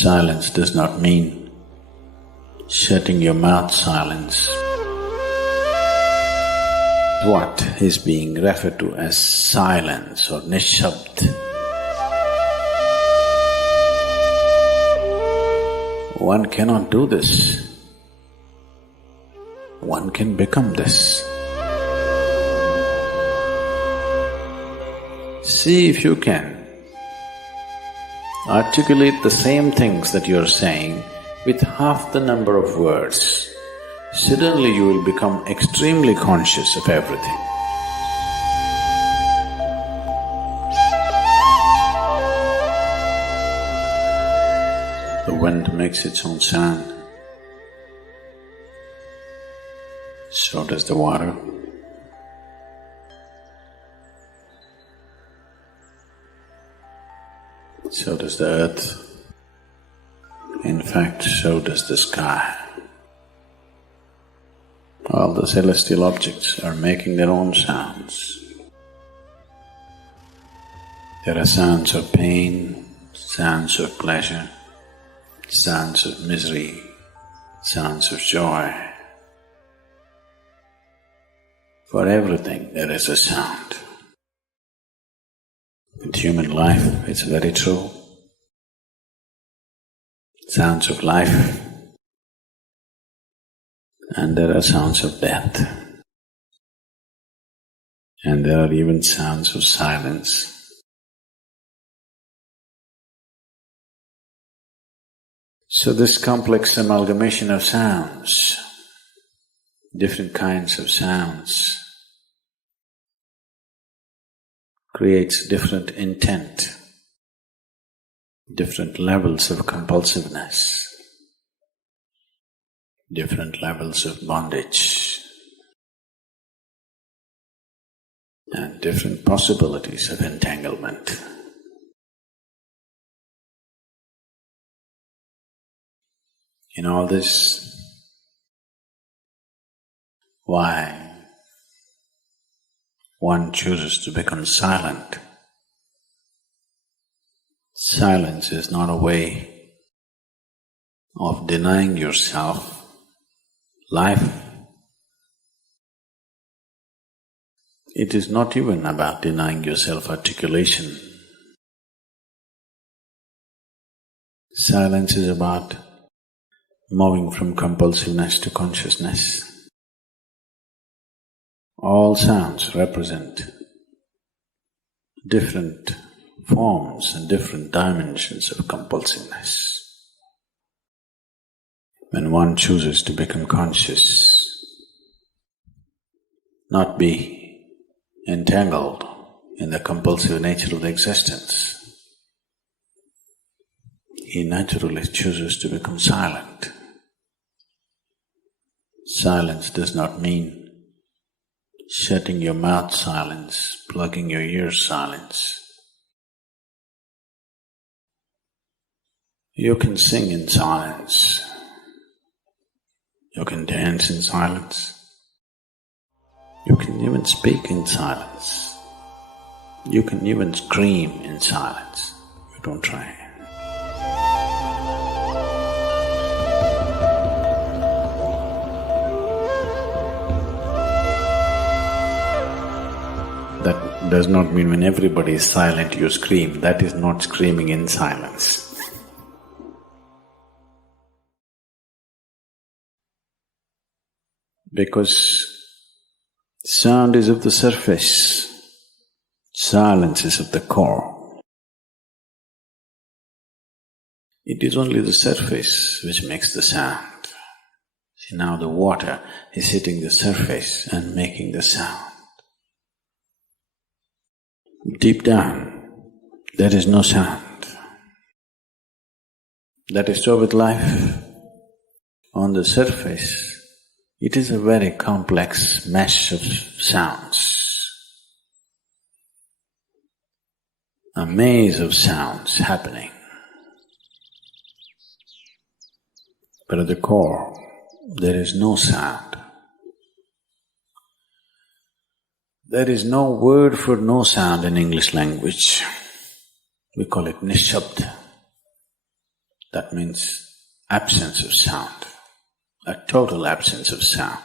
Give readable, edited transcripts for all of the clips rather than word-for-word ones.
Silence does not mean shutting your mouth silence. What is being referred to as silence or nishabd? One cannot do this. One can become this. See if you can articulate the same things that you're saying with half the number of words. Suddenly you will become extremely conscious of everything. The wind makes its own sound, so does the water. So does the earth. In fact, so does the sky. All the celestial objects are making their own sounds. There are sounds of pain, sounds of pleasure, sounds of misery, sounds of joy. For everything there is a sound. With human life, it's very true. Sounds of life, and there are sounds of death, and there are even sounds of silence. So this complex amalgamation of sounds, different kinds of sounds, creates different intent, different levels of compulsiveness, different levels of bondage, and different possibilities of entanglement. In all this, why one chooses to become silent? Silence is not a way of denying yourself life. It is not even about denying yourself articulation. Silence is about moving from compulsiveness to consciousness. All sounds represent different forms and different dimensions of compulsiveness. When one chooses to become conscious, not be entangled in the compulsive nature of the existence, he naturally chooses to become silent. Silence does not mean shutting your mouth silence, plugging your ears silence. You can sing in silence. You can dance in silence. You can even speak in silence. You can even scream in silence. You don't try. That does not mean when everybody is silent you scream. That is not screaming in silence. Because sound is of the surface, silence is of the core. It is only the surface which makes the sound. See, now the water is hitting the surface and making the sound. Deep down, there is no sound. That is so with life. On the surface, it is a very complex mesh of sounds, a maze of sounds happening. But at the core, there is no sound. There is no word for no sound in English language. We call it nishabd. That means absence of sound, a total absence of sound.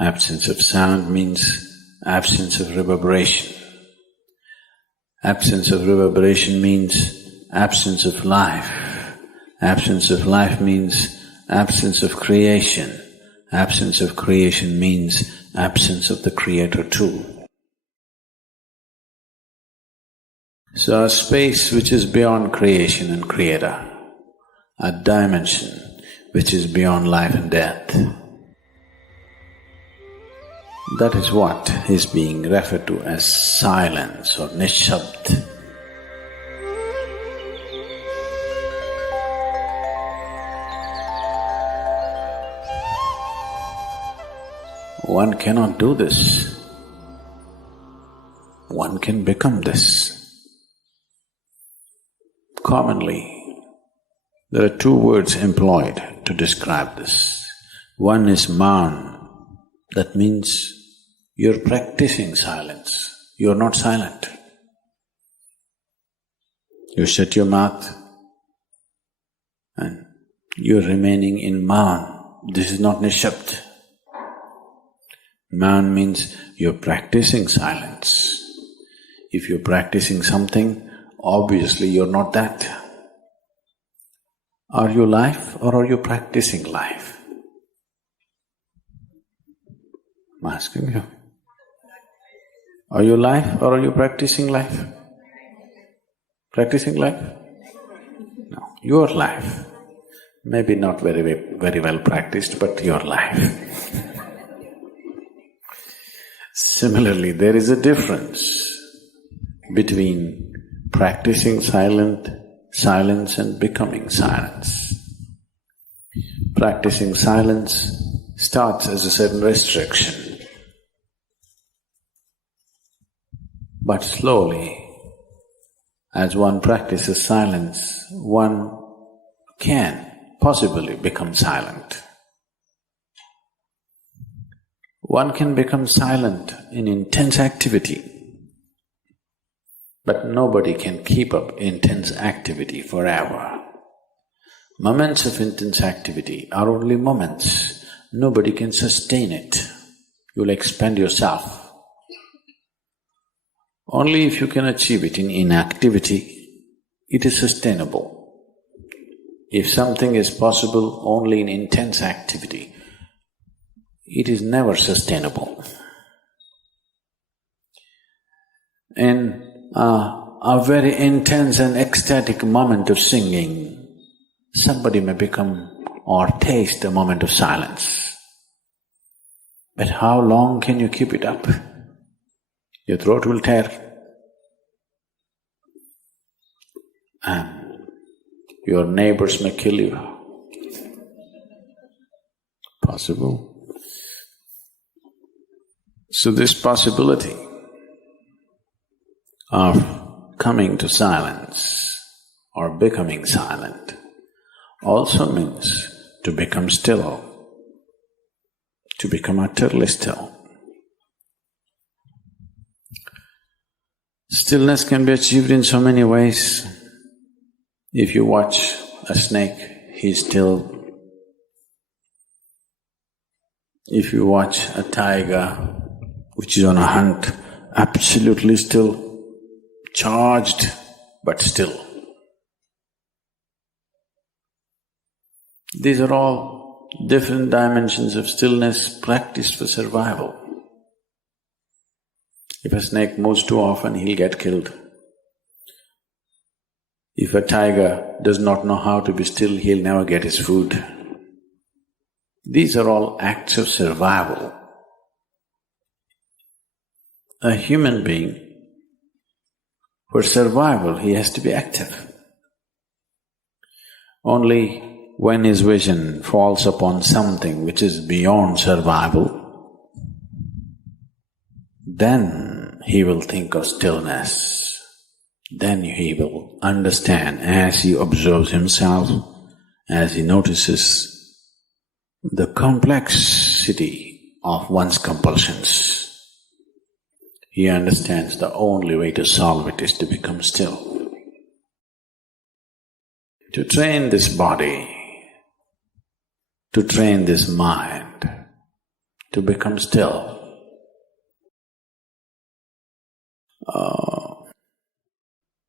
Absence of sound means absence of reverberation. Absence of reverberation means absence of life. Absence of life means absence of creation. Absence of creation means absence of the Creator too. So a space which is beyond creation and Creator, a dimension which is beyond life and death, that is what is being referred to as silence or nishabd. One cannot do this. One can become this. Commonly, there are two words employed to describe this. One is man, that means you're practicing silence, you're not silent. You shut your mouth and you're remaining in man. This is not nishabd. Man means you're practicing silence. If you're practicing something, obviously you're not that. Are you life or are you practicing life? I'm asking you. Are you life or are you practicing life? Practicing life? No, your life. Maybe not very well practiced, but your life. Similarly, there is a difference between practicing silence and becoming silence. Practicing silence starts as a certain restriction, but slowly, as one practices silence, one can possibly become silent. One can become silent in intense activity, but nobody can keep up intense activity forever. Moments of intense activity are only moments. Nobody can sustain it. You'll expend yourself. Only if you can achieve it in inactivity, it is sustainable. If something is possible only in intense activity, it is never sustainable. In a very intense and ecstatic moment of singing, somebody may become or taste a moment of silence. But how long can you keep it up? Your throat will tear. And your neighbors may kill you. Possible. So this possibility of coming to silence or becoming silent also means to become still, to become utterly still. Stillness can be achieved in so many ways. If you watch a snake, he's still. If you watch a tiger which is on a hunt, absolutely still, charged but still. These are all different dimensions of stillness practiced for survival. If a snake moves too often, he'll get killed. If a tiger does not know how to be still, he'll never get his food. These are all acts of survival. A human being, for survival, he has to be active. Only when his vision falls upon something which is beyond survival, then he will think of stillness. Then he will understand as he observes himself, as he notices the complexity of one's compulsions. He understands the only way to solve it is to become still. to train this body, to train this mind, to become still.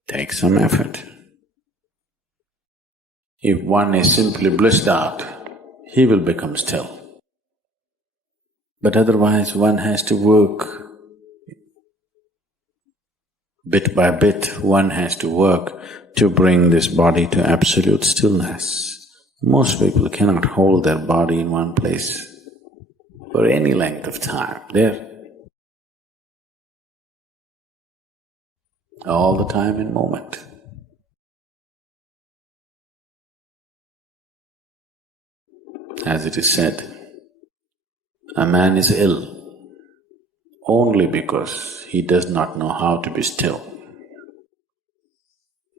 Takes some effort. If one is simply blissed out, he will become still. But otherwise one has to work bit by bit, one has to work to bring this body to absolute stillness. Most people cannot hold their body in one place for any length of time. They're all the time in moment. As it is said, a man is ill only because he does not know how to be still.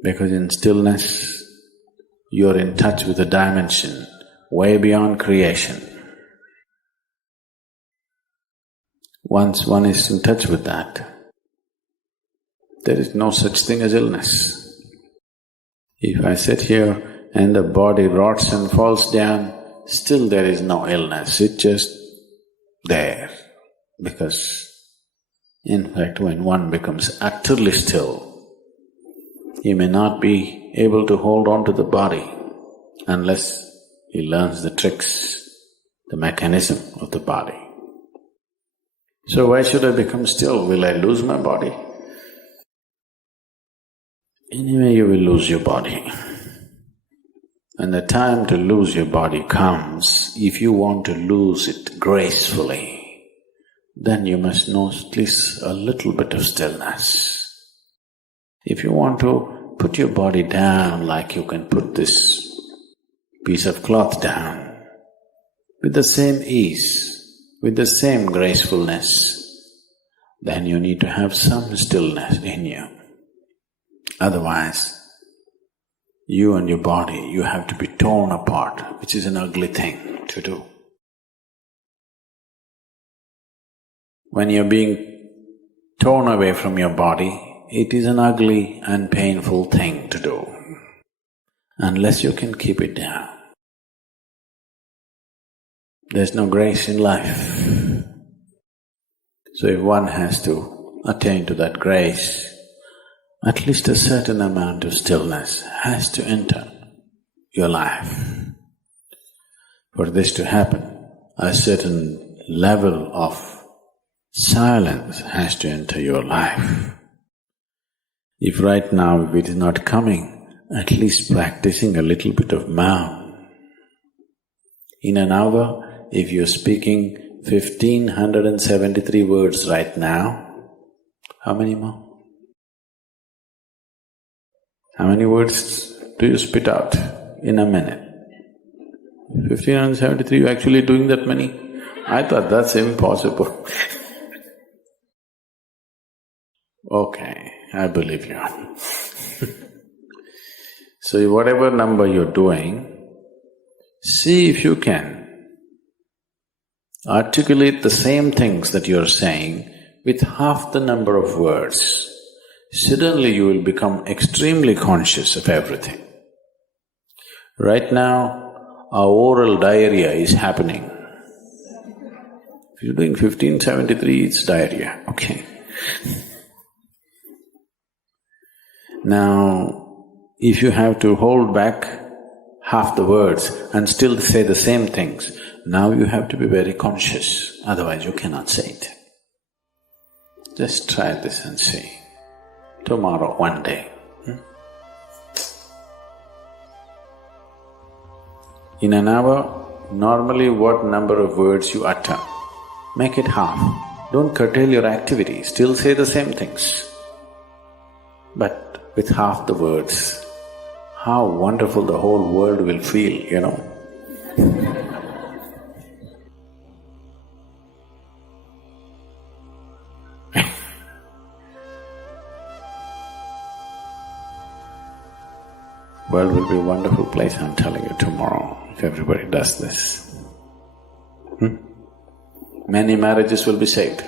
Because in stillness, you're in touch with a dimension way beyond creation. Once one is in touch with that, there is no such thing as illness. If I sit here and the body rots and falls down, still there is no illness, it's just there. Because in fact, when one becomes utterly still, he may not be able to hold on to the body unless he learns the tricks, the mechanism of the body. So why should I become still? Will I lose my body? Anyway, you will lose your body. When the time to lose your body comes, if you want to lose it gracefully, then you must know at least a little bit of stillness. If you want to put your body down like you can put this piece of cloth down, with the same ease, with the same gracefulness, then you need to have some stillness in you. Otherwise, you and your body, you have to be torn apart, which is an ugly thing to do. When you're being torn away from your body, it is an ugly and painful thing to do, unless you can keep it down. There's no grace in life. So if one has to attain to that grace, at least a certain amount of stillness has to enter your life. For this to happen, a certain level of silence has to enter your life. If right now it is not coming, at least practicing a little bit of Maum. In an hour, if you're speaking 1,573 words right now, how many more? How many words do you spit out in a minute? 1,573, you're actually doing that many? I thought that's impossible. Okay, I believe you. So whatever number you're doing, see if you can articulate the same things that you're saying with half the number of words. Suddenly you will become extremely conscious of everything. Right now, our oral diarrhea is happening. If you're doing 1573, it's diarrhea, okay. Now, if you have to hold back half the words and still say the same things, now you have to be very conscious, otherwise you cannot say it. Just try this and see. Tomorrow, one day. In an hour, normally what number of words you utter, make it half. Don't curtail your activity, still say the same things. But with half the words, how wonderful the whole world will feel, you know. World will be a wonderful place, I'm telling you, tomorrow, if everybody does this. Many marriages will be saved.